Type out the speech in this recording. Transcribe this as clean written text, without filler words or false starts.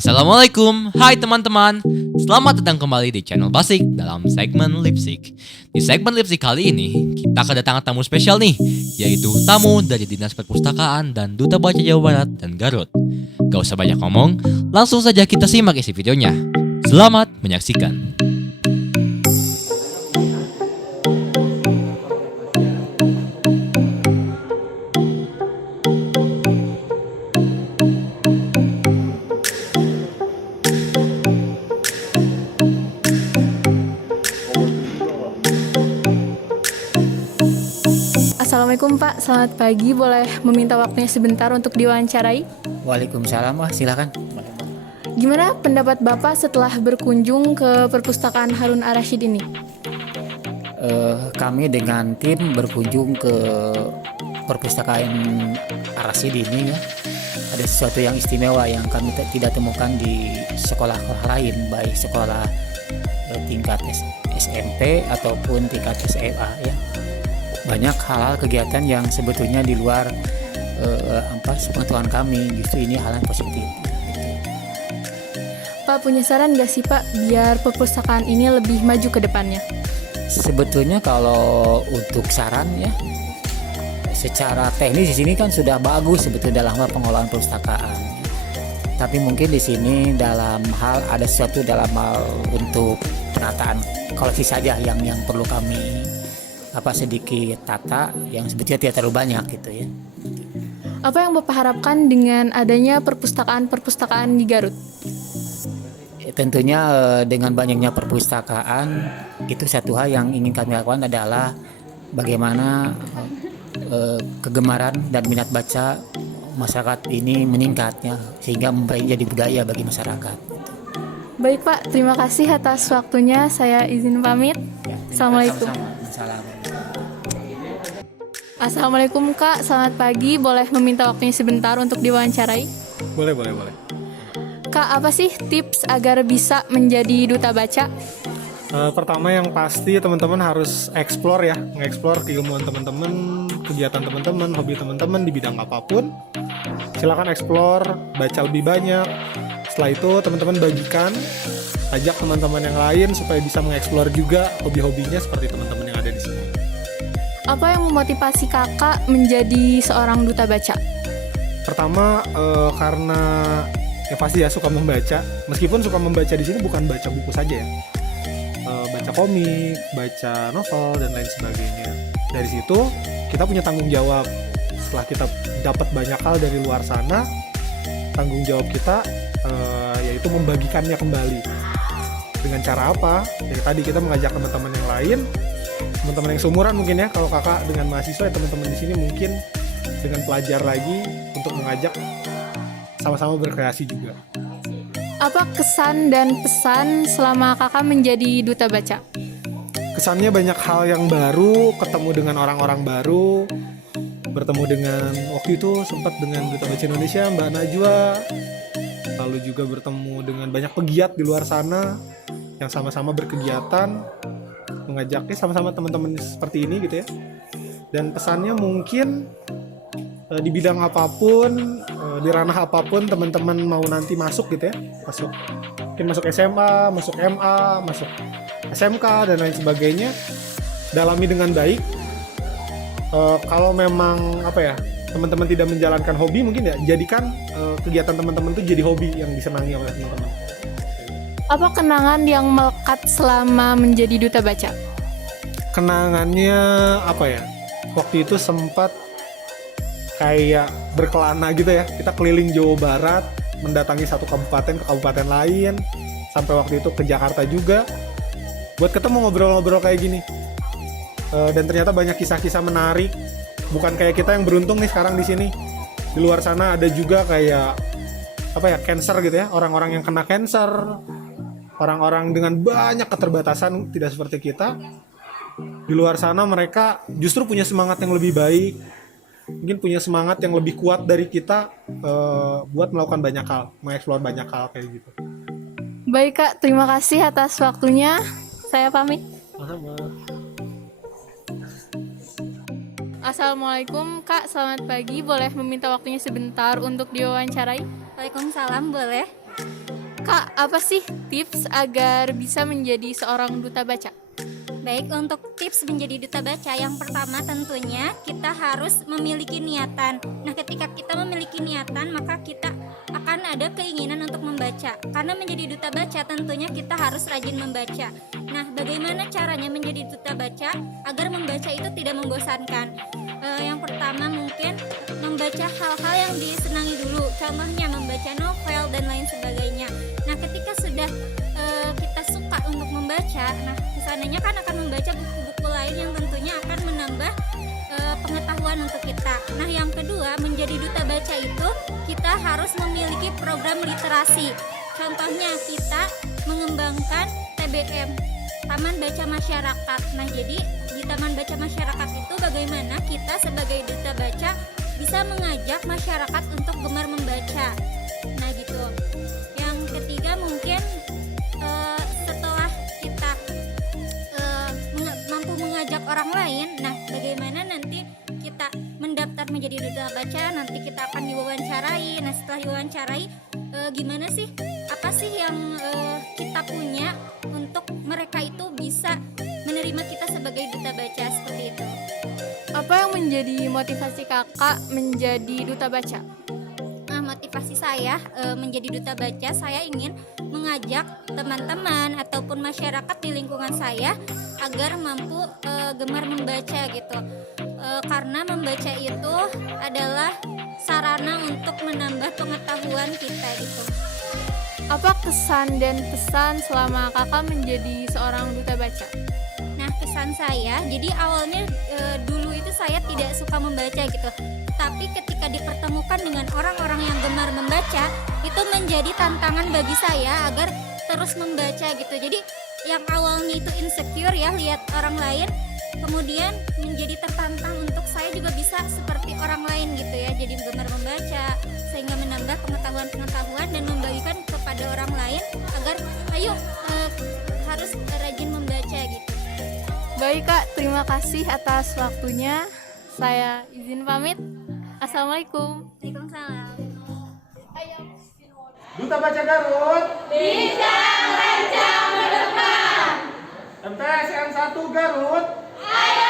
Assalamualaikum, hai teman-teman. Selamat datang kembali di channel Basic dalam segmen Lipsik. Di segmen Lipsik kali ini, kita kedatangan tamu spesial nih, yaitu tamu dari Dinas Perpustakaan dan Duta Baca Jawa Barat dan Garut. Gak usah banyak ngomong, langsung saja kita simak isi videonya. Selamat menyaksikan. Assalamualaikum Pak, selamat pagi. Boleh meminta waktunya sebentar untuk diwawancarai? Waalaikumsalam, silakan. Gimana pendapat Bapak setelah berkunjung ke perpustakaan Harun Ar-Rasyid ini? Kami dengan tim berkunjung ke perpustakaan Ar-Rasyid ini ya. Ada sesuatu yang istimewa yang kami tidak temukan di sekolah lain, baik sekolah tingkat SMP ataupun tingkat SMA ya. Banyak hal-hal kegiatan yang sebetulnya di luar sepengetahuan kami, justru ini hal yang positif. Pak, punya saran gak sih Pak biar perpustakaan ini lebih maju ke depannya? Sebetulnya kalau untuk saran ya, secara teknis di sini kan sudah bagus sebetulnya dalam hal pengelolaan perpustakaan. Tapi mungkin di sini dalam hal ada sesuatu dalam hal untuk penataan koleksi saja yang perlu kami sedikit tata, yang sebetulnya tidak terlalu banyak gitu ya. Apa yang Bapak harapkan dengan adanya perpustakaan-perpustakaan di Garut? Tentunya dengan banyaknya perpustakaan, itu satu hal yang ingin kami lakukan adalah bagaimana kegemaran dan minat baca masyarakat ini meningkatnya, sehingga menjadi budaya bagi masyarakat. Baik Pak, terima kasih atas waktunya. Saya izin pamit. Ya, Assalamualaikum. Assalamualaikum Kak, selamat pagi. Boleh meminta waktunya sebentar untuk diwawancarai? Boleh. Kak, apa sih tips agar bisa menjadi duta baca? Pertama yang pasti teman-teman harus explore ya, mengeksplor keilmuan teman-teman, kegiatan teman-teman, hobi teman-teman di bidang apapun. Silakan explore, baca lebih banyak. Setelah itu teman-teman bagikan, ajak teman-teman yang lain supaya bisa mengeksplor juga hobi-hobinya seperti teman-teman yang ada di sini. Apa yang memotivasi kakak menjadi seorang duta baca? Pertama karena ya pasti ya suka membaca. Meskipun suka membaca di sini bukan baca buku saja ya, baca komik, baca novel dan lain sebagainya. Dari situ kita punya tanggung jawab. Setelah kita dapat banyak hal dari luar sana, tanggung jawab kita yaitu membagikannya kembali. Dengan cara apa? Dari tadi kita mengajak teman-teman yang lain, teman-teman yang seumuran mungkin ya, kalau kakak dengan mahasiswa ya, teman-teman di sini mungkin dengan pelajar lagi, untuk mengajak sama-sama berkreasi juga. Apa kesan dan pesan selama kakak menjadi duta baca? Kesannya banyak hal yang baru, ketemu dengan orang-orang baru, bertemu dengan waktu itu sempat dengan Duta Baca Indonesia Mbak Najwa, lalu juga bertemu dengan banyak pegiat di luar sana yang sama-sama berkegiatan, mengajaknya sama-sama teman-teman seperti ini gitu ya. Dan pesannya mungkin di bidang apapun, di ranah apapun teman-teman mau nanti masuk gitu ya, mungkin masuk SMA, masuk MA, masuk SMK dan lain sebagainya, dalami dengan baik. Kalau memang teman-teman tidak menjalankan hobi, mungkin ya jadikan kegiatan teman-teman itu jadi hobi yang disenangi oleh teman-teman. Apa kenangan yang melekat selama menjadi duta baca? Kenangannya waktu itu sempat kayak berkelana gitu ya, kita keliling Jawa Barat, mendatangi satu kabupaten ke kabupaten lain, sampai waktu itu ke Jakarta juga buat ketemu, ngobrol-ngobrol kayak gini. Dan ternyata banyak kisah-kisah menarik. Bukan kayak kita yang beruntung nih sekarang di sini. Di luar sana ada juga kayak cancer gitu ya, orang-orang yang kena cancer, orang-orang dengan banyak keterbatasan tidak seperti kita. Di luar sana mereka justru punya semangat yang lebih baik, mungkin punya semangat yang lebih kuat dari kita buat melakukan banyak hal, mengeksplor banyak hal kayak gitu. Baik Kak, terima kasih atas waktunya. Saya pamit. Assalamualaikum Kak, selamat pagi. Boleh meminta waktunya sebentar untuk diwawancarai? Waalaikumsalam, boleh. Kak, apa sih tips agar bisa menjadi seorang duta baca? Baik, untuk tips menjadi duta baca, yang pertama tentunya kita harus memiliki niatan. Nah, ketika kita memiliki niatan, maka kita akan ada keinginan untuk membaca. Karena menjadi duta baca tentunya kita harus rajin membaca. Nah, bagaimana caranya menjadi duta baca agar membaca itu tidak membosankan? Yang pertama mungkin membaca hal-hal yang disenangi dulu. Contohnya membaca novel dan lain sebagainya. Nah, ketika sudah kita suka untuk membaca, nah kesananya kan akan membaca buku-buku lain yang tentunya akan menambah pengetahuan untuk kita. Nah, yang kedua, menjadi duta baca itu kita harus memiliki program literasi. Contohnya kita mengembangkan TBM, Taman Baca Masyarakat. Nah, jadi di Taman Baca Masyarakat itu bagaimana kita sebagai duta baca bisa mengajak masyarakat untuk gemar membaca. Nah, gitu. Yang ketiga mungkin setelah kita mampu mengajak orang lain, nah bagaimana nanti kita mendaftar menjadi duta baca, nanti kita akan diwawancarai. Nah, setelah diwawancarai, gimana sih, apa sih yang kita punya untuk mereka itu bisa menerima kita sebagai duta baca, seperti itu. Apa yang menjadi motivasi kakak menjadi duta baca? Nah, motivasi saya menjadi duta baca, saya ingin mengajak teman-teman ataupun masyarakat di lingkungan saya agar mampu gemar membaca gitu. Karena membaca itu adalah sarana untuk menambah pengetahuan kita gitu. Apa kesan dan pesan selama kakak menjadi seorang duta baca? Nah, kesan saya, jadi awalnya dulu itu saya tidak suka membaca gitu. Tapi ketika dipertemukan dengan orang-orang yang gemar membaca, itu menjadi tantangan bagi saya agar terus membaca gitu. Jadi yang awalnya itu insecure ya lihat orang lain, kemudian menjadi tertantang untuk saya juga bisa seperti orang lain gitu ya. Jadi gemar membaca sehingga menambah pengetahuan-pengetahuan dan membagikan kepada orang lain agar ayo harus rajin membaca gitu. Baik Kak, terima kasih atas waktunya. Saya izin pamit. Assalamualaikum. Waalaikumsalam. Duta Baca Garut. Bincang Rancang Merdeka. MTSN 1 Garut. Ayo